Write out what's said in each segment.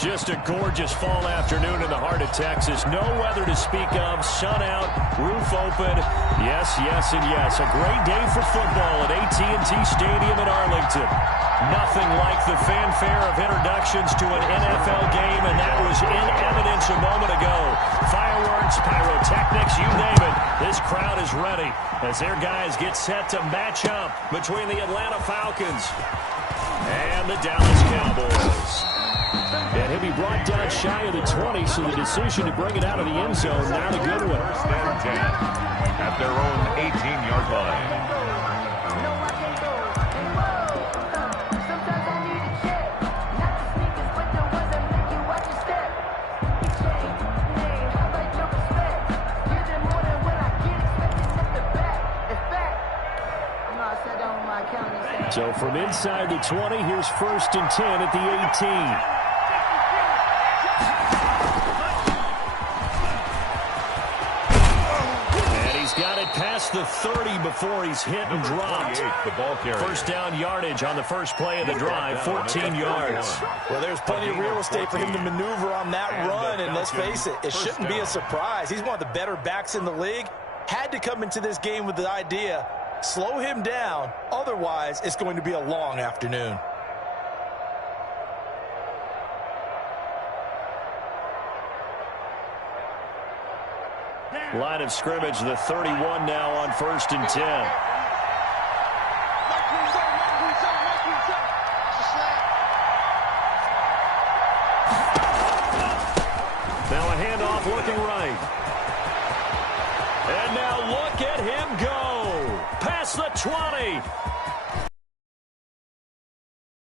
Just a gorgeous fall afternoon in the heart of Texas. No weather to speak of. Sun out, roof open. Yes, yes, and yes. A great day for football at AT&T Stadium in Arlington. Nothing like the fanfare of introductions to an NFL game, and that was in evidence a moment ago. Fireworks, pyrotechnics, you name it. This crowd is ready as their guys get set to match up between the Atlanta Falcons and the Dallas Cowboys. And he'll be brought down shy of the 20, so the decision to bring it out of the end zone, not a good one. First and 10 at their own 18-yard line. So from inside the 20, here's first and 10 at the 18. Got it past the 30 before he's hit and dropped. The ball carrier. First down yardage on the first play of the drive, 14 yards. Well, there's plenty of real estate for him to maneuver on that run, and let's face it, it shouldn't be a surprise. He's one of the better backs in the league. Had to come into this game with the idea, slow him down, otherwise it's going to be a long afternoon. Line of scrimmage, the 31 now on first and 10. Now a handoff looking right. And now look at him go. Past the 20.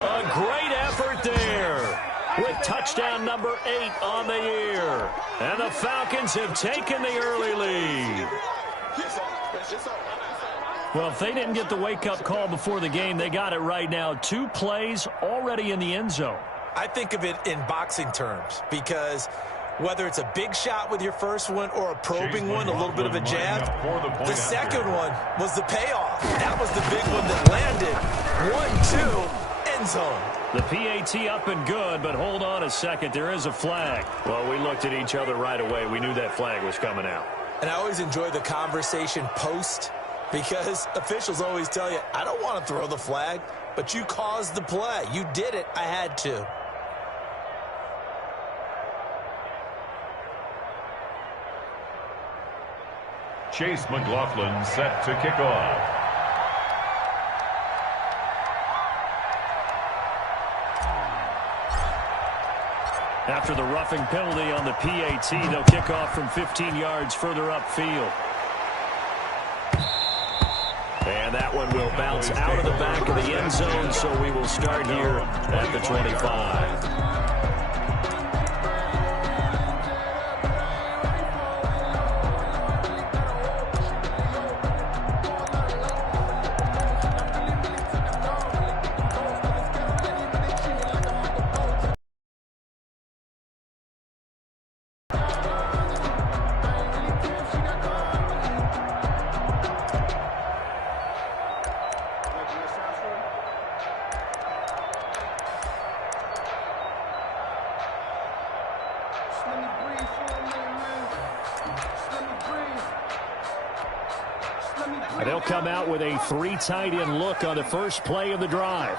A great effort there, with touchdown number 8 on the year. And the Falcons have taken the early lead. Well, if they didn't get the wake-up call before the game, they got it right now. 2 plays already in the end zone. I think of it in boxing terms, because whether it's a big shot with your first one or a probing one, a little bit of a jab, the second one was the payoff. That was the big one that landed. 1-2, end zone. The PAT up and good, but hold on a second. There is a flag. Well, we looked at each other right away. We knew that flag was coming out. And I always enjoy the conversation post, because officials always tell you, I don't want to throw the flag, but you caused the play. You did it. I had to. Chase McLaughlin set to kick off. After the roughing penalty on the PAT, they'll kick off from 15 yards further upfield. And that one will bounce out of the back of the end zone, so we will start here at the 25. And they'll come out with a 3 tight end look on the first play of the drive.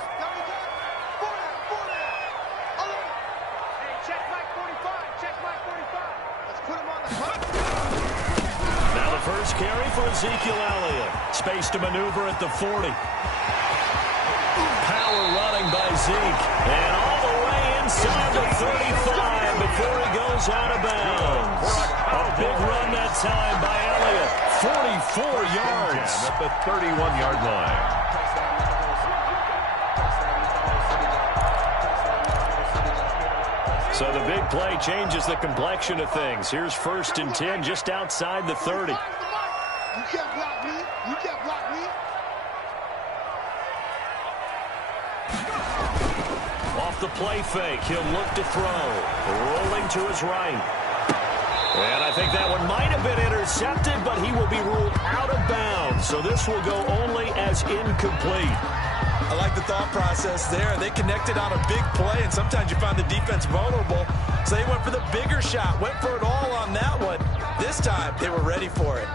Now the first carry for Ezekiel Elliott. Space to maneuver at the 40. Power running by Zeke. And all the way inside the 35 before he goes out of bounds. A big run that time by Elliott. 44 yards. At the 31-yard line. So the big play changes the complexion of things. Here's first and 10 just outside the 30. You can't block me. You can't block me. Off the play fake, he'll look to throw. Rolling to his right. And I think that one might have been intercepted, but he will be ruled out of bounds. So this will go only as incomplete. I like the thought process there. They connected on a big play, and sometimes you find the defense vulnerable. So they went for the bigger shot, went for it all on that one. This time, they were ready for it.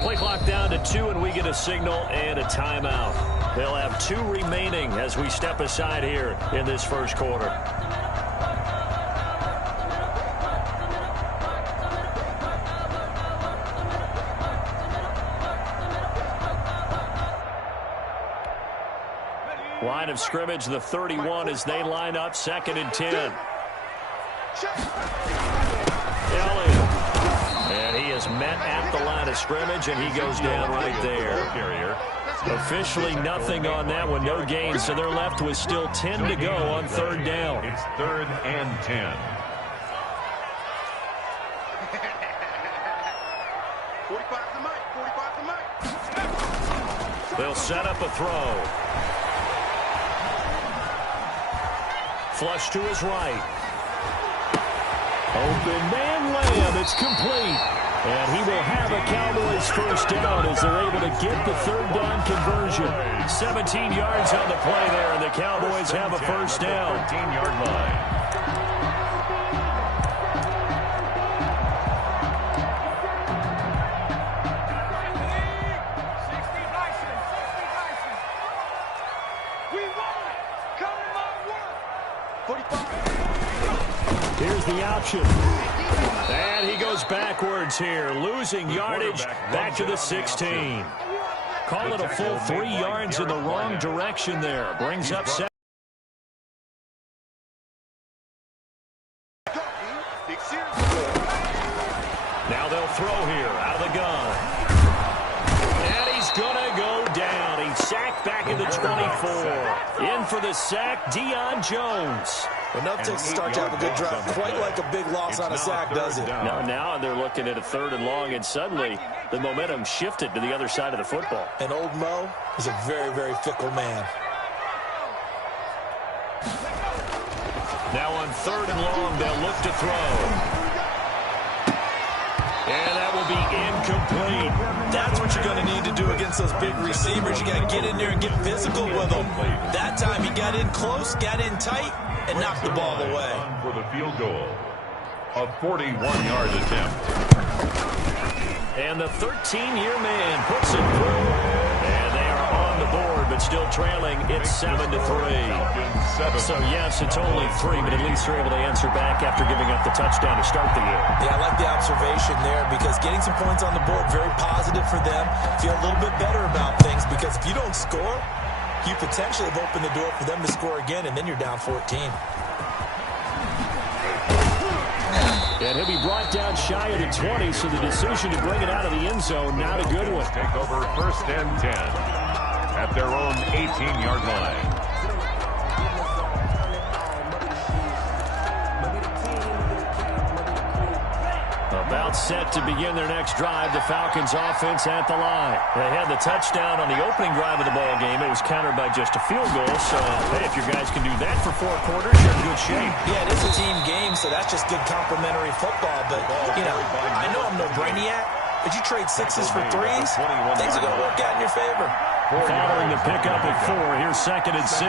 Play clock down to 2, and we get a signal and a timeout. They'll have 2 remaining as we step aside here in this first quarter. Line of scrimmage, the 31, as they line up, 2nd and 10. Elliott. And he is met at the line of scrimmage, and he goes down right there. Officially nothing on that one, no gain, so they're left with still 10 to go on 3rd down. It's 3rd and 10. 45 to Mike, 45 to Mike. They'll set up a throw. Flush to his right. Open man layup. It's complete. And he will have a Cowboys first down as they're able to get the 3rd down conversion. 17 yards on the play there, and the Cowboys have a first down. 13-yard line. Here's the option. And he goes backwards here, losing yardage back to the 16. Call it a full 3 yards in the wrong direction there. Brings up 7. Now they'll throw here out of the gun. And he's going to go down. He's sacked back in the 24. In for the sack, Deion Jones. Well, no takes to start to have a good drive. Quite like a big loss on a sack, does it? Now they're looking at a 3rd and long, and suddenly the momentum shifted to the other side of the football. And old Mo is a very, very fickle man. Now on 3rd and long, they'll look to throw. And that will be incomplete. That's what you're going to need to do against those big receivers. You got to get in there and get physical with them. That time he got in close, got in tight, and knocked the ball away. For the field goal, a 41-yard attempt. And the 13-year man puts it through. And they are on the board, but still trailing. It's 7-3. So, yes, it's only 3, but at least they're able to answer back after giving up the touchdown to start the year. Yeah, I like the observation there because getting some points on the board, very positive for them. Feel a little bit better about things because if you don't score, you potentially have opened the door for them to score again, and then you're down 14. And he'll be brought down shy of the 20, so the decision to bring it out of the end zone, not a good one. Take over 1st and 10 at their own 18-yard line. About set to begin their next drive. The Falcons offense at the line. They had the touchdown on the opening drive of the ball game. It was countered by just a field goal. So, hey, if your guys can do that for 4 quarters, you're in good shape. Yeah, it is a team game, so that's just good complimentary football. But, you know, I know I'm no brainiac, but you trade 6s for 3s, things are going to work out in your favor. Following the pickup at 4, here's 2nd and 6.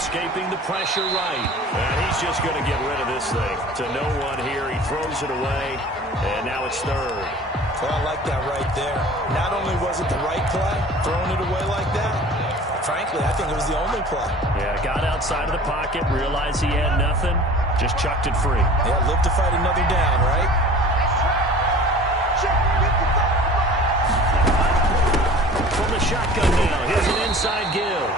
Escaping the pressure right. And he's just going to get rid of this thing. To no one here. He throws it away. And now it's 3rd. Well, I like that right there. Not only was it the right play, throwing it away like that, frankly, I think it was the only play. Yeah, got outside of the pocket, realized he had nothing, just chucked it free. Yeah, live to fight another down, right? From the shotgun now, here's an inside give.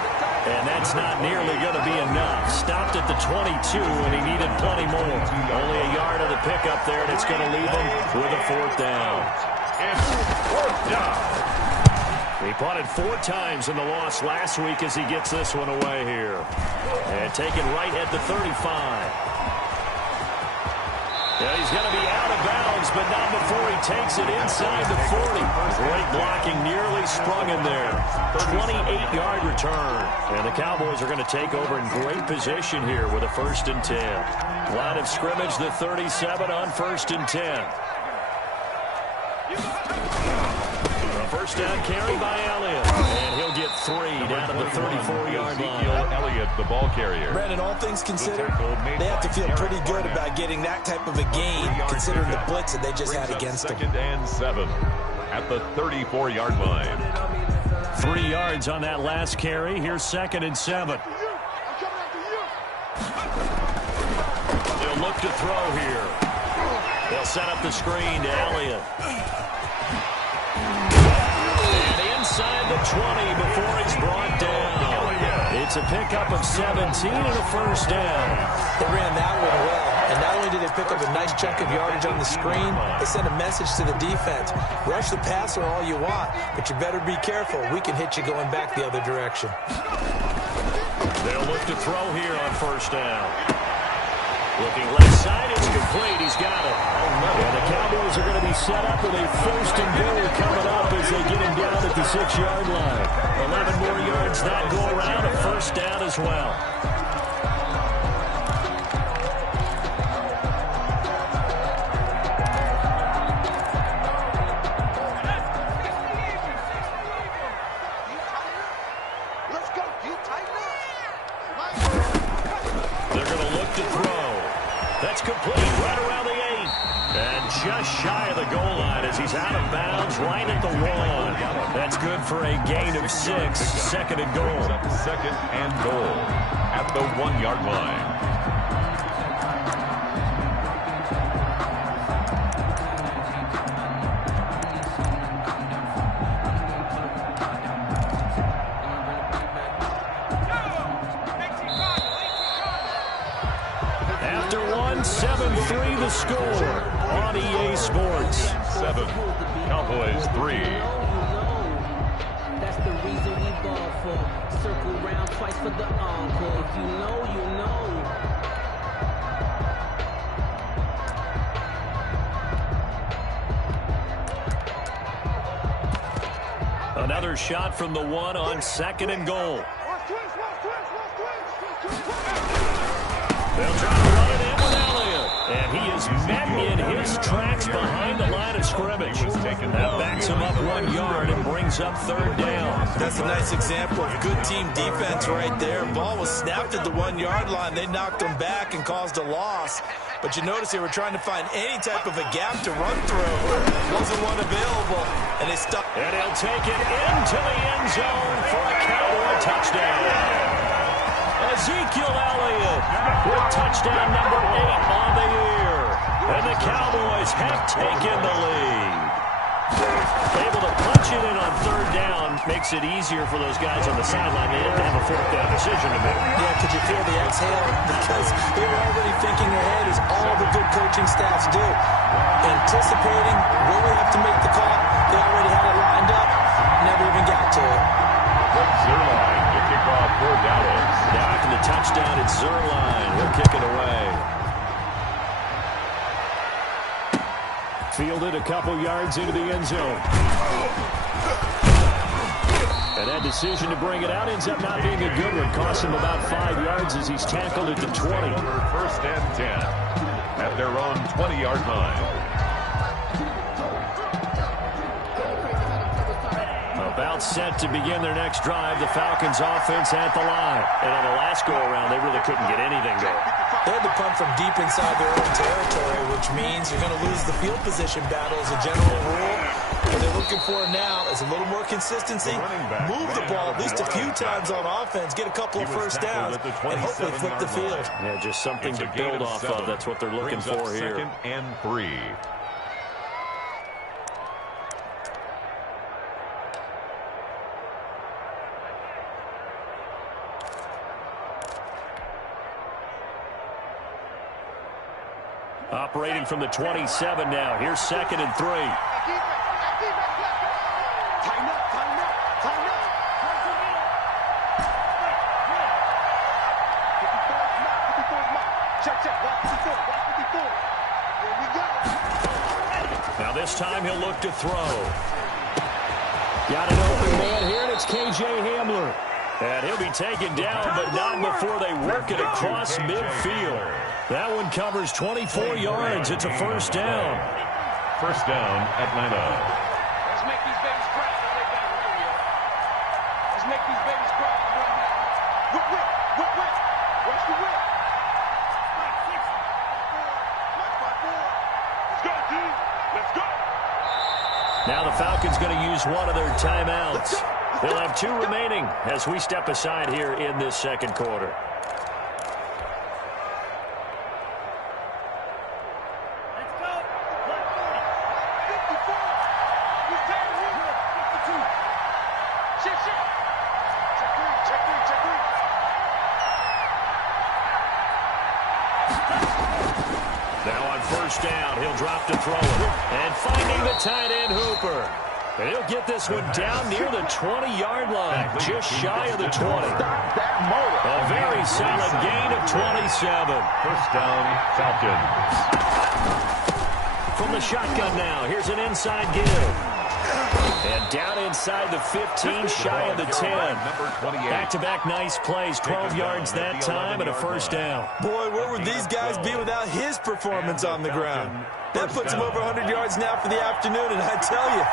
And that's not nearly going to be enough. stopped at the 22, and he needed plenty more. Only a yard of the pickup there, and it's going to leave him with a 4th down. It's 4th down. He punted 4 times in the loss last week as he gets this one away here. And taken right at the 35. Yeah, he's going to be out of bounds, but not before he takes it inside the 40. Great blocking, nearly sprung in there. 28-yard return. And the Cowboys are going to take over in great position here with a 1st and 10. Line of scrimmage, the 37 on 1st and 10. A 1st down carry by Elliott. And he'll get 3 down at the 34-yard line. Elliott, the ball carrier. Brandon, all things considered, they have to feel pretty good about getting that type of a gain, considering the blitz that they just had against them. 2nd and 7 at the 34-yard line. 3 yards on that last carry. Here's 2nd and 7. They'll look to throw here. They'll set up the screen to Elliott. And inside the 20 before he's brought down. It's a pickup of 17 and a 1st down. They ran that one well. And not only did they pick up a nice chunk of yardage on the screen, they sent a message to the defense. Rush the passer all you want, but you better be careful. We can hit you going back the other direction. They'll look to throw here on 1st down. Looking left side, it's complete. He's got it. And the Cowboys are going to be set up with a 1st and goal coming up as they get him down at the 6-yard line. 11 more yards that go around, a 1st down as well. They're going to look to throw. That's complete right around the 8. And just shy of the goal line as he's out of bounds right at the 1. That's good for a gain of 6. 2nd and goal. 2nd and goal at the 1-yard line. After 7-3 the score on EA Sports. 7, Cowboys 3. That's the reason we ball for. Circle round twice for the encore. If you know, you know. Another shot from the 1 on 2nd and goal. They'll try to run it in with Elliott. And he is met in his tracks behind the line of scrimmage. That backs him up 1 yard and brings up 3rd down. That's a nice example of good team defense right there. Ball was snapped at the 1-yard line. They knocked him back and caused a loss. But you notice they were trying to find any type of a gap to run through. Wasn't one available, and they stuck. And he'll take it into the end zone for a Cowboy touchdown. Ezekiel Elliott with touchdown number 8 on the year. And the Cowboys have taken the lead. Able to punch it in on 3rd down makes it easier for those guys on the sideline. They have to have a 4th down decision to make. Yeah, could you feel the exhale? Because they were already thinking ahead, as all the good coaching staffs do. Anticipating when we have to make the call. They already had it lined up. Never even got to it. Zerline to kick off for Dallas. Knocking the touchdown at Zerline. He'll kick it away. Fielded a couple yards into the end zone. And that decision to bring it out ends up not being a good one. Costs him about 5 yards as he's tackled at the 20. 1st and 10 at their own 20-yard line. About set to begin their next drive. The Falcons offense at the line. And on the last go-around, they really couldn't get anything going. They had to punt from deep inside their own territory, which means you're going to lose the field position battle as a general rule. What they're looking for now is a little more consistency. Move the ball at least a few times on offense. Get a couple of 1st downs and hopefully flip the field. Yeah, just something to build off of. That's what they're looking for here. 2nd and 3. operating from the 27 now. Here's 2nd and 3. Tighten up, tighten up, tighten up. 54 mark. Check, block 54, block 54. There we go. Now this time he'll look to throw. Got an open man here, and it's K.J. Hamler. And he'll be taken down, but not before they work it across midfield. That one covers 24 yards. It's a 1st down. 1st down, Atlanta. Let's make these babies cry. Let's make these babies cry. Whip. Watch the whip. Let's go, dude. Let's go. Now the Falcons going to use one of their timeouts. They'll have 2 remaining as we step aside here in this 2nd quarter. Let's go. 54. Who's taking it? 52. Shit. Check three. Now on 1st down, he'll drop to throw it. And finding the tight end, Hooper. And he'll get this one down near the 20-yard line, just shy of the 20. A very solid gain of 27. 1st down, Falcons. From the shotgun now, here's an inside give. And down inside the 15, shy of the 10. Back-to-back nice plays, 12 yards that time and a 1st down. Boy, where would these guys be without his performance on the ground? That puts him over 100 yards now for the afternoon, and I tell you,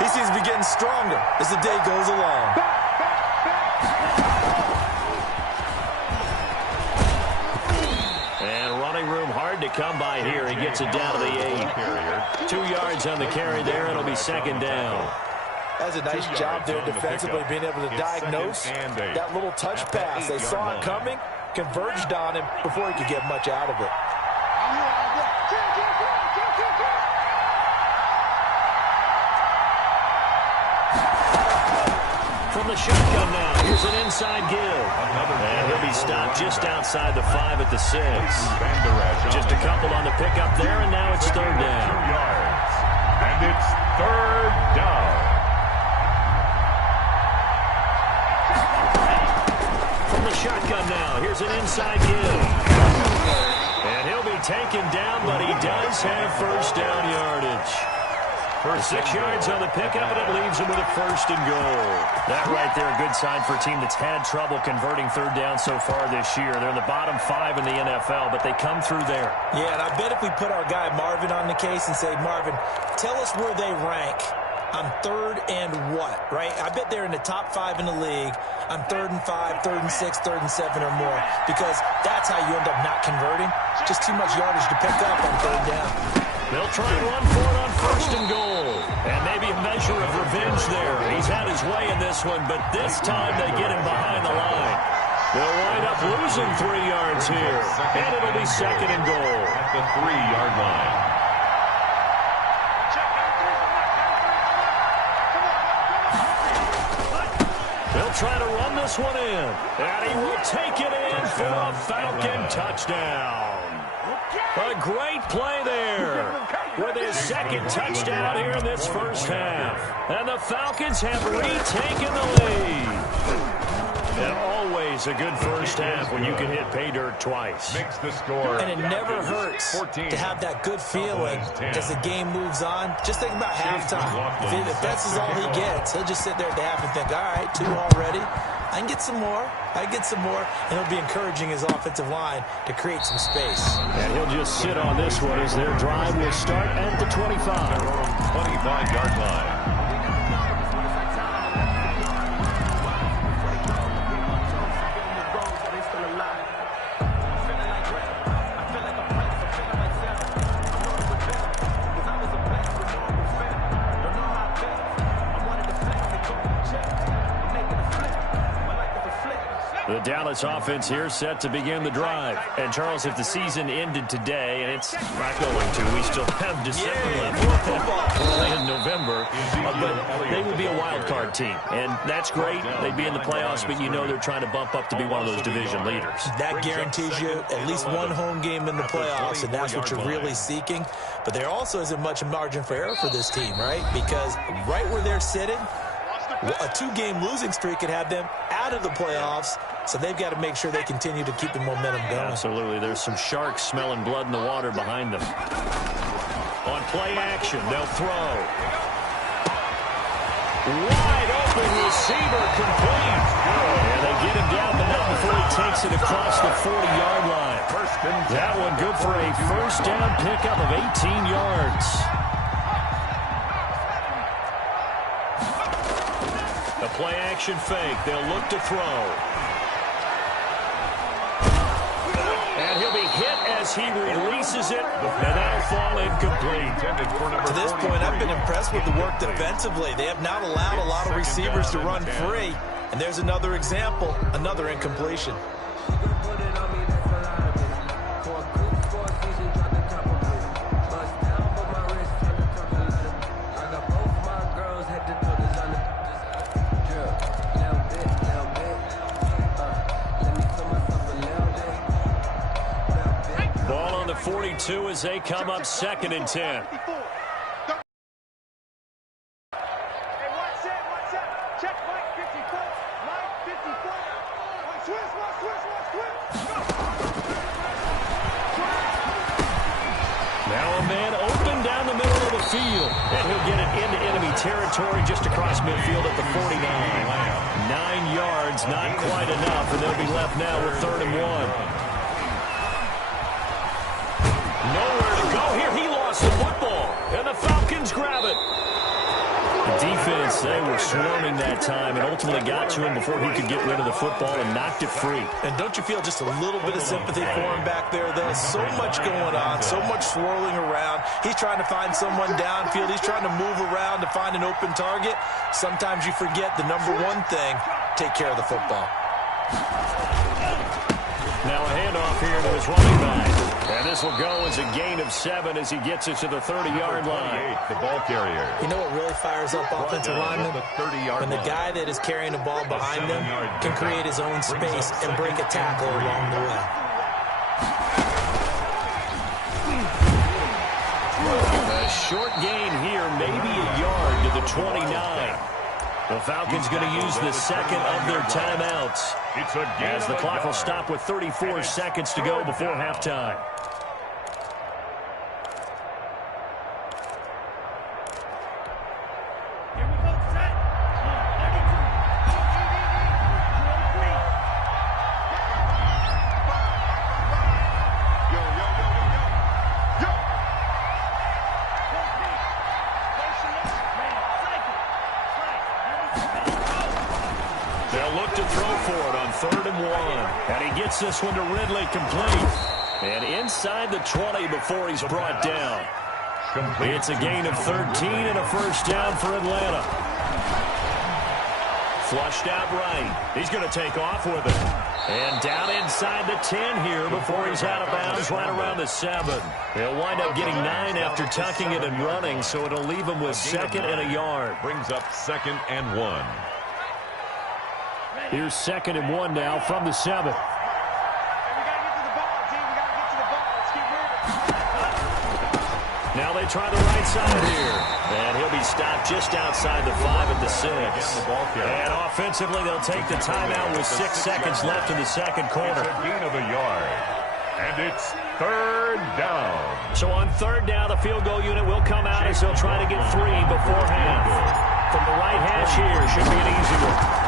he seems to be getting stronger as the day goes along. And running room hard to come by here. He gets it down to the 8. 2 yards on the carry there. It'll be 2nd down. That's a nice job there defensively, being able to diagnose that little touch pass. They saw it coming, converged on him before he could get much out of it. From the shotgun now, here's an inside give. And he'll be stopped just outside the 5 at the 6. Just a couple on the pickup there, and now it's 3rd down. And it's 3rd down. From the shotgun now, here's an inside give. And he'll be taken down, but he does have 1st down yardage. 6 yards on the pickup, and it leaves him with a 1st and goal. That right there, a good sign for a team that's had trouble converting 3rd down so far this year. They're in the bottom 5 in the NFL, but they come through there. Yeah, and I bet if we put our guy Marvin on the case and say, Marvin, tell us where they rank on 3rd and what, right? I bet they're in the top 5 in the league on 3rd and 5, 3rd and 6, 3rd and 7 or more, because that's how you end up not converting. Just too much yardage to pick up on 3rd down. They'll try and run for it on 1st and goal. And maybe a measure of revenge there. He's had his way in this one, but this time they get him behind the line. They'll wind up losing 3 yards here. And it'll be 2nd and goal. At the 3-yard line. They'll try to run this one in. And he will take it in for a Falcon touchdown. A great play there with his 2nd touchdown here in this 1st half. And the Falcons have retaken the lead. And always a good 1st half when you can hit pay dirt twice. Makes the score. And it never hurts to have that good feeling as the game moves on. Just think about halftime. If that's all he gets, he'll just sit there at the half and think, all right, 2 already. I can get some more. And he'll be encouraging his offensive line to create some space. And he'll just sit on this one as their drive will start at the 25. 25-yard line. The The Dallas offense here set to begin the drive. And, Charles, if the season ended today, and it's not going to, we still have December left. Early in November. But they would be a wild card team. And that's great. They'd be in the playoffs, but you know they're trying to bump up to be one of those division leaders. That guarantees you at least one home game in the playoffs, and that's what you're really seeking. But there also isn't much margin for error for this team, right? Because right where they're sitting, a 2-game losing streak could have them out of the playoffs, so they've got to make sure they continue to keep the momentum going. Absolutely. There's some sharks smelling blood in the water behind them. On play action, they'll throw. Wide open receiver complete. And they get him down, but not before he takes it across the 40-yard line. That one good for a first down pickup of 18 yards. The play action fake. They'll look to throw. And he'll be hit as he releases it, and that'll fall incomplete. To this point, I've been impressed with the work defensively. They have not allowed a lot of receivers to run free. And there's another example, another incompletion. Ball on the 42 as they come up 2nd and 10. Now a man open down the middle of the field. And he'll get it into enemy territory just across midfield at the 49. 9 yards, not quite enough, and they'll be left now with 3rd and 1. Nowhere to go here. He lost the football, and the Falcons grab it. The defense, they were swarming that time and ultimately got to him before he could get rid of the football and knocked it free. And don't you feel just a little bit of sympathy for him back there, though? So much going on, so much swirling around. He's trying to find someone downfield. He's trying to move around to find an open target. Sometimes you forget the number one thing, take care of the football. Now a handoff here to his running back. And this will go as a gain of 7 as he gets it to the 30-yard line. The ball carrier. You know what really fires up offensive linemen? When the guy that is carrying the ball behind them can create his own space and break a tackle along the way. A short gain here, maybe a yard to the 29. The Falcons going to use the second of their timeouts as the clock will stop with 34 seconds to go before halftime. They'll look to throw for it on 3rd and 1. And he gets this one to Ridley complete. And inside the 20 before he's brought down. It's a gain of 13 and a first down for Atlanta. Flushed out right. He's going to take off with it. And down inside the 10 here before he's out of bounds right around the 7. He'll wind up getting 9 after tucking it and running, so it'll leave him with 2nd and a yard. Brings up 2nd and 1. Here's 2nd and 1 now from the 7. Now they try the right side here. And he'll be stopped just outside the 5 at the 6. And offensively, they'll take the timeout with 6 seconds left in the second quarter. It's a gain of a yard. And it's 3rd down. So on 3rd down, the field goal unit will come out as they'll try to get 3 before half. From the right hash here, should be an easy one.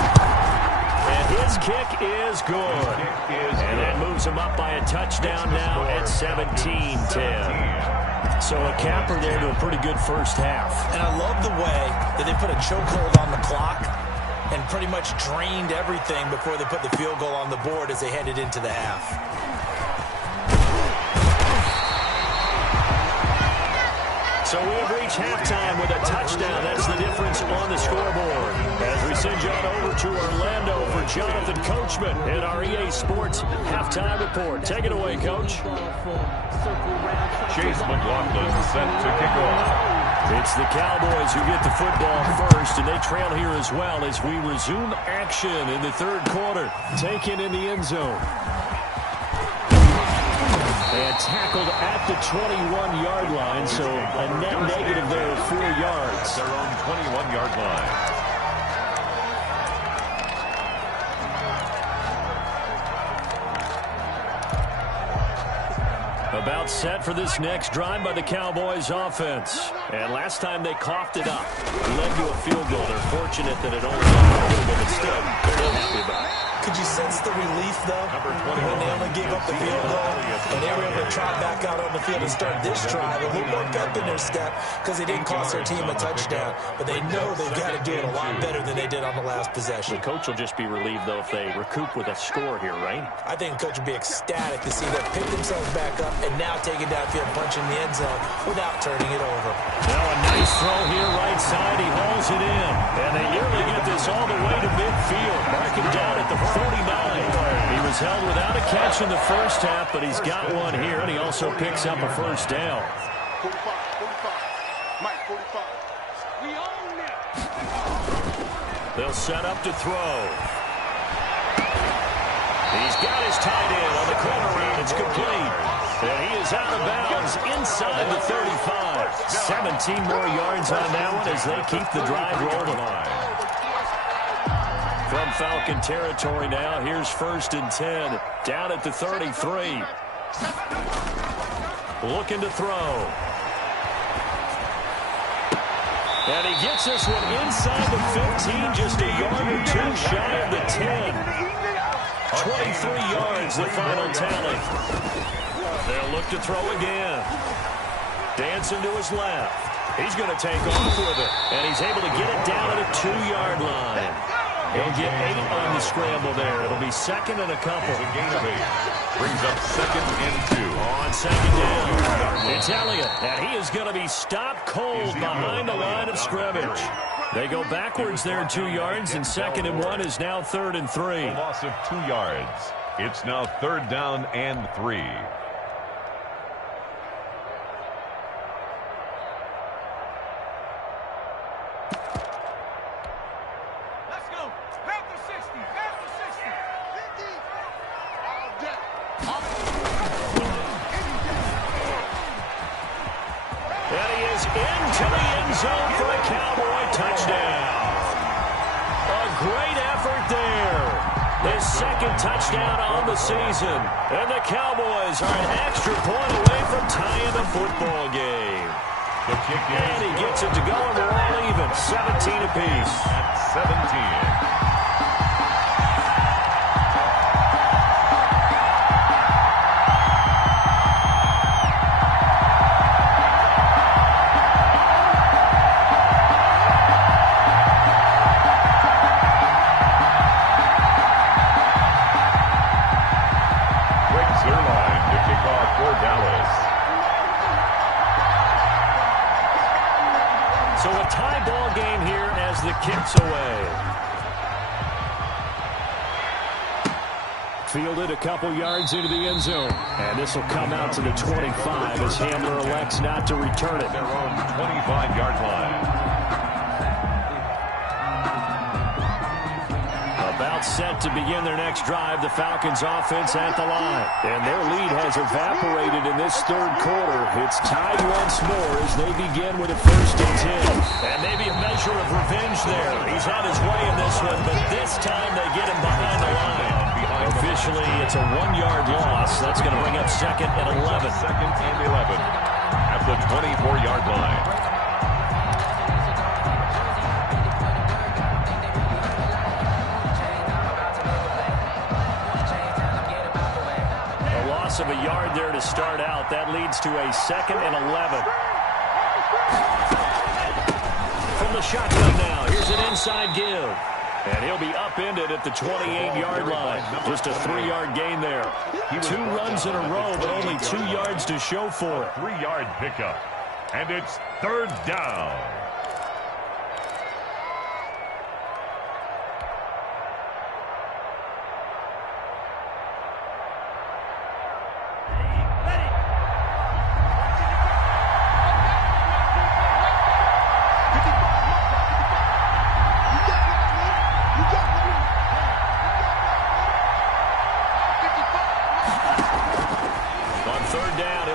And his kick is good. And that moves him up by a touchdown now at 17-10. So a capper there to a pretty good first half. And I love the way that they put a chokehold on the clock and pretty much drained everything before they put the field goal on the board as they headed into the half. So we have reached halftime with a touchdown. That's the difference on the scoreboard. As we send John over to Orlando for Jonathan Coachman in our EA Sports halftime report. Take it away, Coach. Chase McLaughlin set to kick off. It's the Cowboys who get the football first, and they trail here as well as we resume action in the third quarter. Taken in the end zone. And tackled at the 21-yard line, so a net negative there of 4 yards. Their own 21-yard line. About set for this next drive by the Cowboys offense. And last time they coughed it up. Led to a field goal. They're fortunate that it only got a field goal, but still, they're not happy about it. Could you sense the relief, though, when they only gave up the field goal and they were able to trot back out on the field and start this drive a little more pep in their step because they didn't cost their team a touchdown, but they know they've got to do it a lot better than they did on the last possession. The coach will just be relieved, though, if they recoup with a score here, right? I think the coach will be ecstatic to see them pick themselves back up and now take it downfield, punching the end zone without turning it over. Now a nice throw here right side. He hauls it in, and they nearly get this all the way to midfield. Mark him down at the 49. He was held without a catch in the first half, but he's got one here, and he also picks up a first down. 45. Mike, 45. We own it. They'll set up to throw. He's got his tight end on the corner route. It's complete. And he is out of bounds inside the 35. 17 more yards on that one as they keep the drive rolling. From Falcon territory now, here's 1st and 10. Down at the 33. Looking to throw. And he gets this one inside the 15, just a yard or two shy of the 10. 23 yards, the final tally. They'll look to throw again. Dancing to his left. He's going to take off with it. And he's able to get it down at the 2-yard line. He'll get 8 on the scramble there. It'll be second and a couple. A gain of 8. Brings up 2nd and 2. On second down, it's Elliott. And he is going to be stopped cold behind the line of scrimmage. They go backwards there 2 yards, and 2nd and 1 is now 3rd and 3. A loss of 2 yards. It's now 3rd down and 3. Into the end zone for a Cowboy touchdown. A great effort there. His 2nd touchdown on the season. And the Cowboys are an extra point away from tying the football game. The kick is and he gets it to go, and they're all even. 17 apiece. At 17. So a tie ball game here as the kick's away. Fielded a couple yards into the end zone. And this will come out to the 25 as Hamler elects not to return it. Their own 25-yard line. About set to begin their next drive, the Falcons offense at the line. And their lead has evaporated in this third quarter. It's tied once more as they begin with a 1st and 10. And maybe a measure of revenge there. He's had his way in this one, but this time they get him behind the line. Officially, it's a 1-yard loss. That's going to bring up 2nd and 11. 2nd and 11 at the 24-yard line. Of a yard there to start out. That leads to a 2nd and 11. From the shotgun now, here's an inside give. And he'll be upended at the 28-yard line. Just a 3-yard gain there. 2 runs in a row, but only 2 yards to show for it. 3-yard pickup. And it's third down.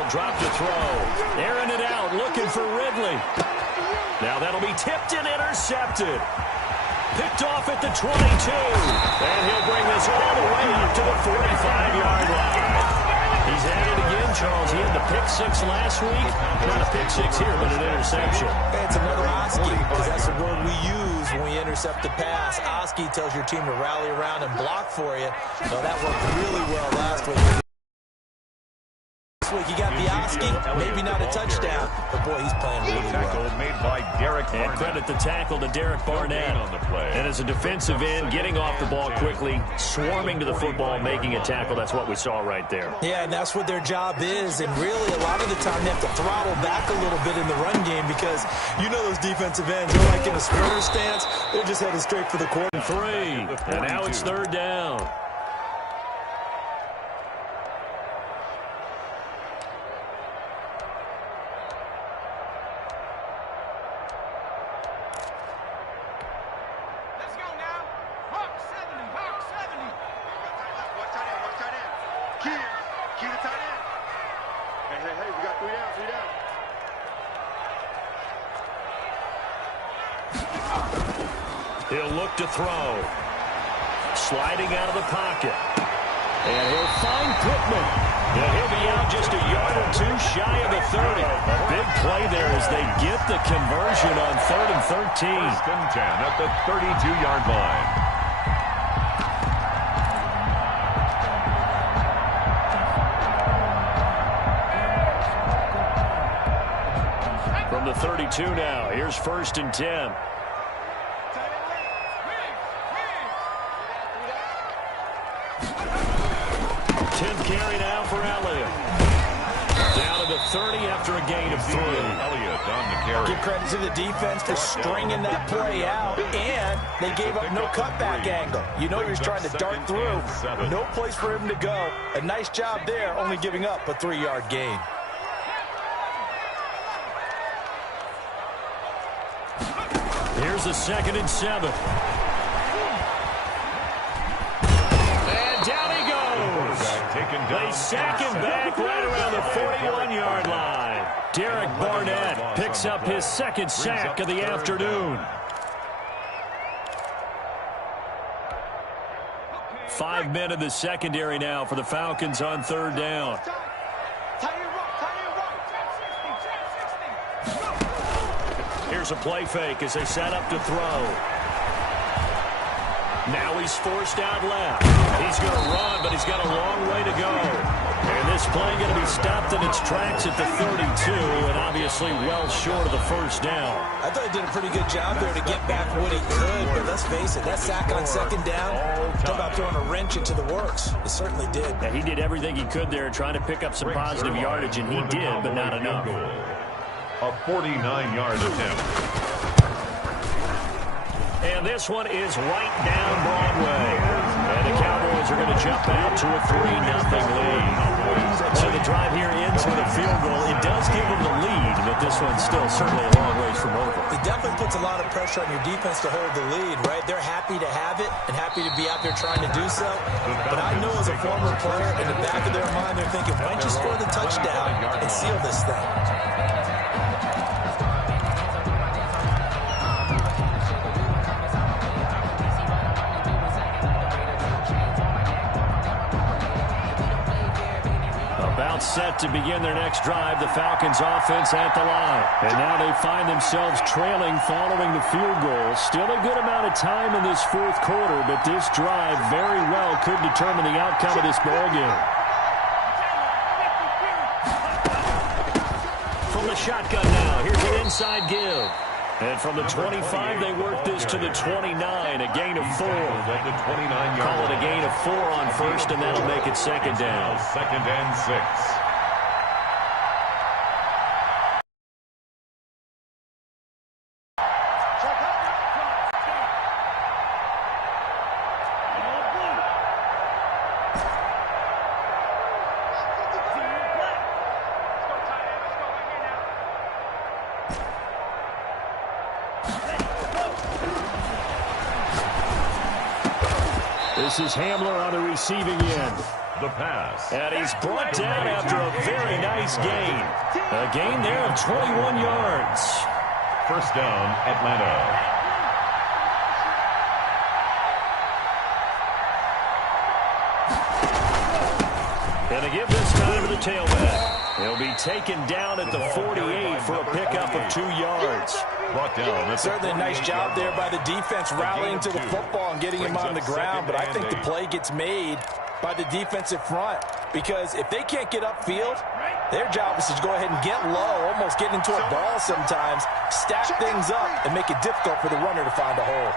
Drop to throw. Airing it out, looking for Ridley. Now that'll be tipped and intercepted. Picked off at the 22. And he'll bring this all the way up to the 45-yard line. He's at it again, Charles. He had the pick six last week. Not a pick six here, but an interception. It's another Oski, because that's the word we use when we intercept the pass. Oski tells your team to rally around and block for you. So that worked really well last week. Week he got the Oski, maybe not a touchdown, but boy, he's playing really well. Made by Derek Barnett. And credit the tackle to Derek Barnett. On the play. And as a defensive end, getting off the ball quickly, swarming to the football, making a tackle. That's what we saw right there. Yeah, and that's what their job is. And really, a lot of the time, they have to throttle back a little bit in the run game because you know those defensive ends, they're like in a sprinter stance. They're just headed straight for the quarter. 3. And now it's third down. He'll look to throw. Sliding out of the pocket. And he'll find Pittman. And he'll be out just a yard or two shy of the 30. Big play there as they get the conversion on 3rd and 13. First and 10 at the 32-yard line. From the 32 now, here's 1st and 10. Carry now for Elliott. Down to the 30 after a gain of 3. Elliott on the carry. Give credit to the defense for stringing that play out, and they gave up no cutback angle. You know he was trying to dart through. No place for him to go. A nice job there, only giving up a 3-yard gain. Here's a 2nd and 7. They sack him back right around the 41-yard line. Derek Barnett picks up his 2nd sack of the afternoon. 5 men in the secondary now for the Falcons on 3rd down. Here's a play fake as they set up to throw. Now he's forced out left. He's going to run, but he's got a long way to go. And this play going to be stopped in its tracks at the 32, and obviously well short of the 1st down. I thought he did a pretty good job there to get back what he could, but let's face it, that sack on 2nd down, talk about throwing a wrench into the works. It certainly did. Yeah, he did everything he could there, trying to pick up some positive yardage, and he did, but not enough. A 49-yard attempt. And this one is right down Broadway. And the Cowboys are going to jump out to a 3-0 lead. So the drive here ends with a field goal. It does give them the lead, but this one's still certainly a long ways from over. It definitely puts a lot of pressure on your defense to hold the lead, right? They're happy to have it and happy to be out there trying to do so. But I know as a former player, in the back of their mind, they're thinking, why don't you score the touchdown and seal this thing? About set to begin their next drive, the Falcons offense at the line. And now they find themselves trailing following the field goal. Still a good amount of time in this 4th quarter, but this drive very well could determine the outcome of this ball game. From the shotgun now, here's an inside give. And from the 25, they work this to the 29, a gain of 4. Call it a gain of 4 on 1st, and that'll make it 2nd down. 2nd and 6. This is Hamler on the receiving end. The pass. And he's brought down after a very nice gain. A gain there of 21 yards. First down, Atlanta. And to give this time to the tailback. He'll be taken down at the 48 for a pickup of 2 yards. Brought down. Certainly a nice job there by the defense rallying to the football and getting him on the ground. But I think the play gets made by the defensive front, because if they can't get upfield, their job is to go ahead and get low, almost get into a ball sometimes, stack things up, and make it difficult for the runner to find a hole.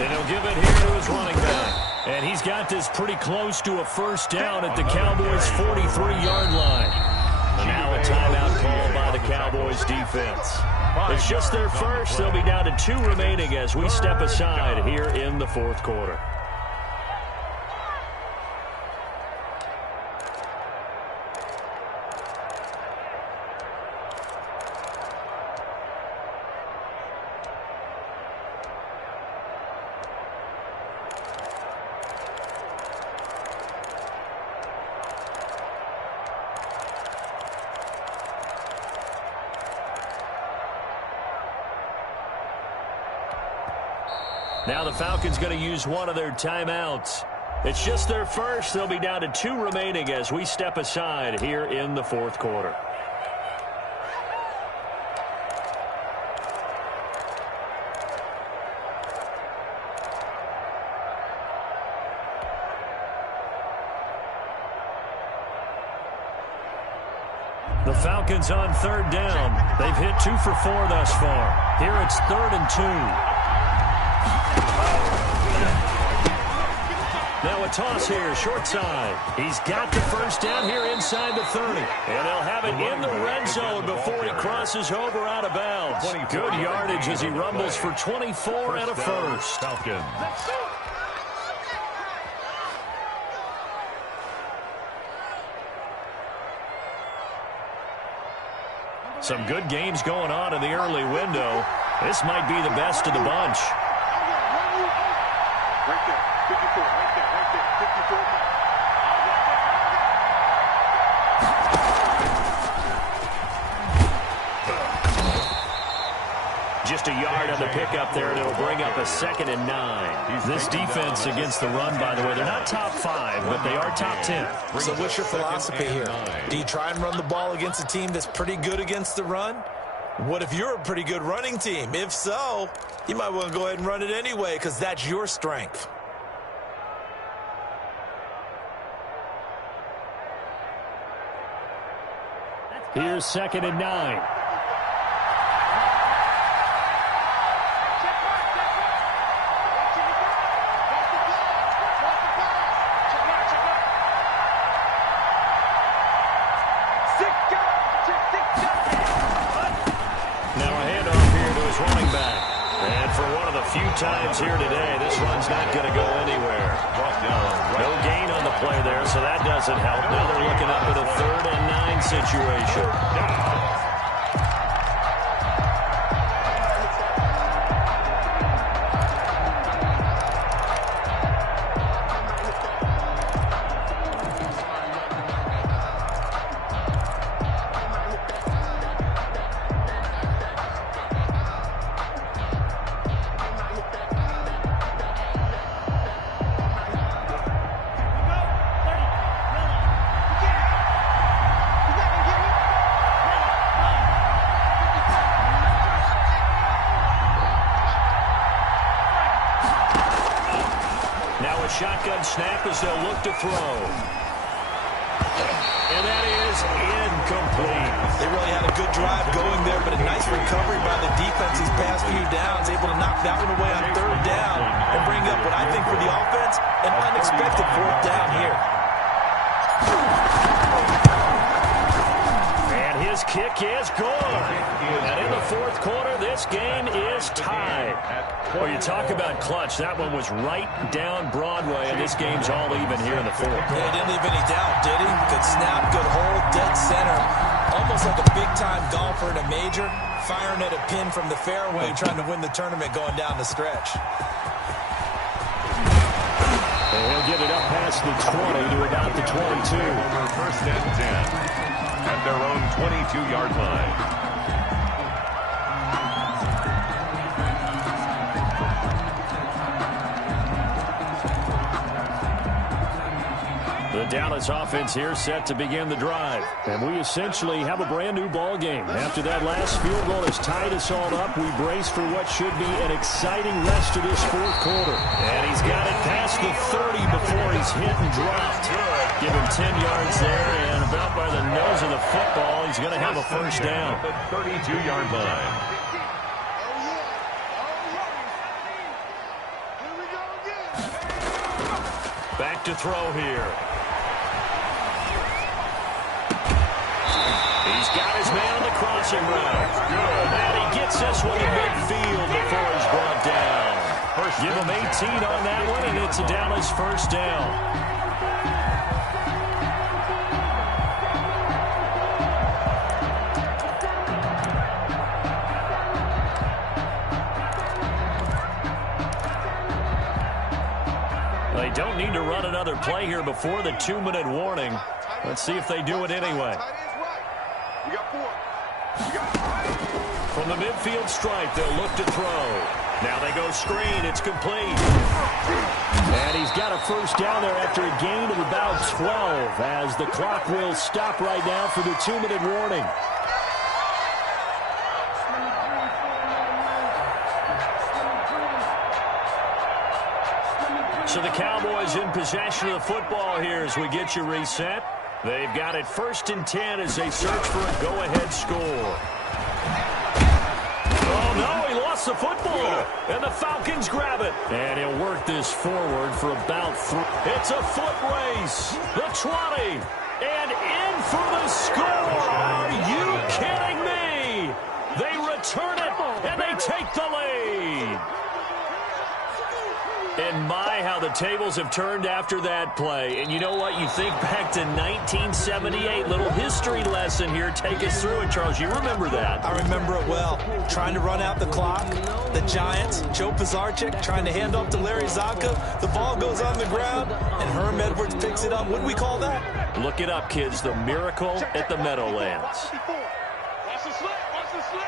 And he'll give it here to his running back. And he's got this pretty close to a first down at the Cowboys' 43-yard line. And now a timeout called by the Cowboys defense. It's just their first. They'll be down to 2 remaining as we step aside here in the fourth quarter. Now the Falcons going to use one of their timeouts. It's just their first. They'll be down to 2 remaining as we step aside here in the fourth quarter. The Falcons on third down. They've hit 2 for 4 thus far. Here it's 3rd and 2. Now a toss here, short side. He's got the first down here inside the 30. And they'll have it in the red zone before he crosses over out of bounds. Good yardage as he rumbles for 24 and a first. Falcons. Some good games going on in the early window. This might be the best of the bunch. Right there, 54, right there, 54. Just a yard on the pickup there, and it'll bring up a 2nd and 9. This defense against the run, by the way, they're not top 5, but they are top 10. So what's your philosophy here? Do you try and run the ball against a team that's pretty good against the run? What if you're a pretty good running team? If so, you might want to go ahead and run it anyway, because that's your strength. Here's 2nd and 9. Times here today, this run's not going to go anywhere. No gain on the play there, so that doesn't help. Now they're looking up at a 3rd and 9 situation. Shotgun snap as they'll look to throw. And that is incomplete. They really had a good drive going there, but a nice recovery by the defense these past few downs, able to knock that one away on 3rd down and bring up what I think for the offense, an unexpected 4th down here. And his kick is good. And in the fourth quarter, this game is tied. Well, you talk about clutch. That one was right down Broadway, and this game's all even here in the fourth. Yeah, he didn't leave any doubt, did he? Good snap, good hold, dead center. Almost like a big-time golfer in a major, firing at a pin from the fairway, trying to win the tournament going down the stretch. And he'll get it up past the 20 to about the 22. First and 10 at their own 22-yard line. The Dallas offense here set to begin the drive. And we essentially have a brand new ball game. After that last field goal has tied us all up, we brace for what should be an exciting rest of this fourth quarter. And he's got it past the 30 before he's hit and dropped. Give him 10 yards there, and about by the nose of the football, he's going to have a first down. The 32-yard line. Back to throw here. He's got his man on the crossing route. And he gets this one in midfield before he's brought down. Give him 18 on that one, and it's a Dallas first down. They don't need to run another play here before the 2-minute warning. Let's see if they do it anyway. From the midfield stripe, they'll look to throw. Now they go screen. It's complete. And he's got a first down there after a gain of about 12 as the clock will stop right now for the 2-minute warning. So the Cowboys in possession of the football here as we get you reset. They've got it 1st and 10 as they search for a go-ahead score. Oh, no, he lost the football. And the Falcons grab it. And he'll work this forward for about 3. It's a foot race. The 20. And in for the score. Are you kidding me? They return it, and they take the lead. And my, how the tables have turned after that play. And you know what? You think back to 1978. Little history lesson here. Take us through it, Charles. You remember that. I remember it well. Trying to run out the clock. The Giants, Joe Pisarcik trying to hand off to Larry Zonka. The ball goes on the ground, and Herm Edwards picks it up. What do we call that? Look it up, kids. The miracle at the Meadowlands. Watch the slip. Watch the slip.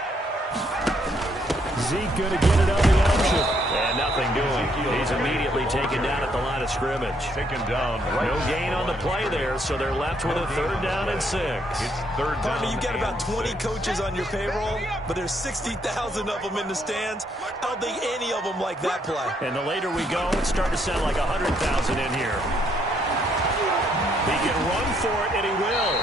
Zeke going to get it on the option. And nothing doing. He's immediately taken down at the line of scrimmage. Taken down. No gain on the play there, so they're left with a 3rd down and 6. It's 3rd down. Partner, you got about 20 coaches on your payroll, but there's 60,000 of them in the stands. I don't think any of them like that play. And the later we go, it's starting to sound like 100,000 in here. He can run for it, and he will.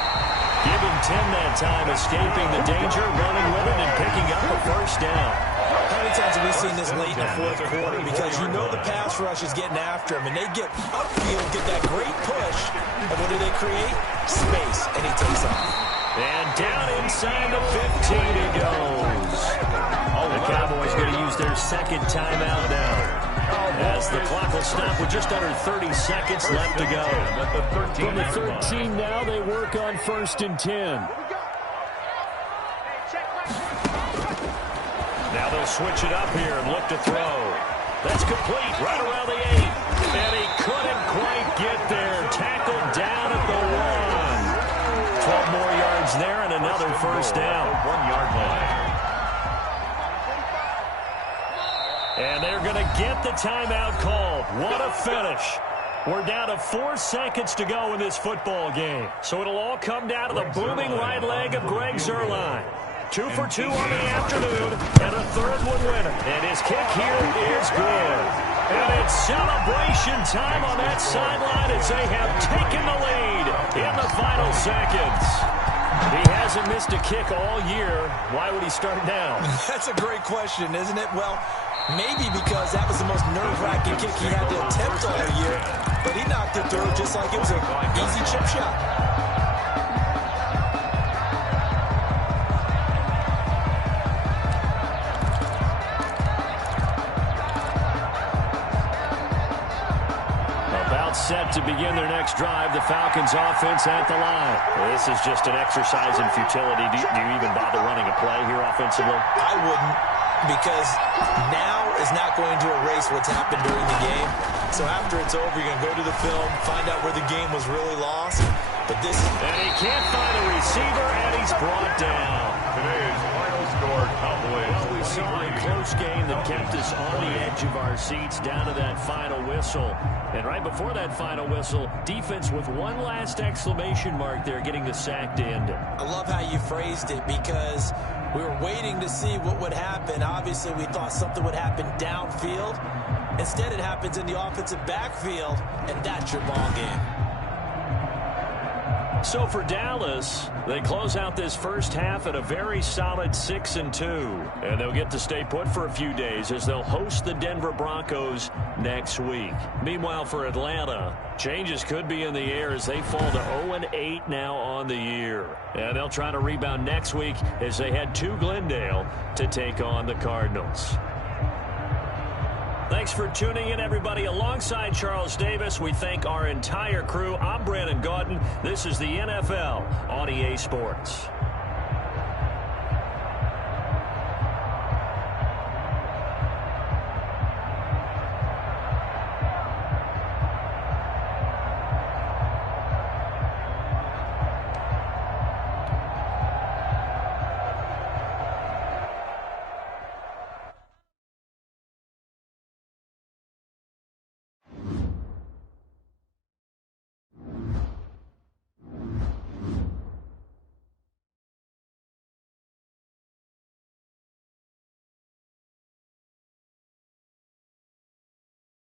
Give him 10 that time, escaping the danger, running with it, and picking up a first down. How many times have we seen this late in the fourth quarter? Because you know the pass rush is getting after him, and they get upfield, get that great push, and what do they create? Space, and he takes off. And down inside the 15 he goes. The Cowboys going to use their 2nd timeout now, as the clock will stop with just under 30 seconds left to go. From the 13 now, they work on 1st and 10. Now they'll switch it up here and look to throw. That's complete right around the 8. And he couldn't quite get there. Tackled down at the 1. 12 more yards there and another first down. 1-yard line. And they're going to get the timeout called. What a finish. We're down to 4 seconds to go in this football game. So it'll all come down to the booming right leg of Greg Zuerlein. 2 for 2 on the afternoon, and a 3rd one winner. And his kick here is good. And it's celebration time on that sideline as they have taken the lead in the final seconds. He hasn't missed a kick all year. Why would he start now? That's a great question, isn't it? Well, maybe because that was the most nerve-wracking kick he had to attempt all year. But he knocked it through just like it was an easy chip shot. set to begin their next drive. The Falcons offense at the line. Well, this is just an exercise in futility. Do you even bother running a play here offensively? I wouldn't, because now is not going to erase what's happened during the game. So after it's over, you're going to go to the film, find out where the game was really lost. But this is... And he can't find a receiver, and he's brought down. Today's final score, Cowboys. Well, we saw a close game that kept us on the edge of our seats down to that final whistle. And right before that final whistle, defense with one last exclamation mark there, getting the sack to end it. I love how you phrased it, because we were waiting to see what would happen. Obviously, we thought something would happen downfield. Instead, it happens in the offensive backfield, and that's your ball game. So for Dallas, they close out this first half at a very solid 6-2. And they'll get to stay put for a few days as they'll host the Denver Broncos next week. Meanwhile, for Atlanta, changes could be in the air as they fall to 0-8 now on the year. And they'll try to rebound next week as they head to Glendale to take on the Cardinals. Thanks for tuning in, everybody. Alongside Charles Davis, we thank our entire crew. I'm Brandon Gaudin. This is the NFL on EA Sports.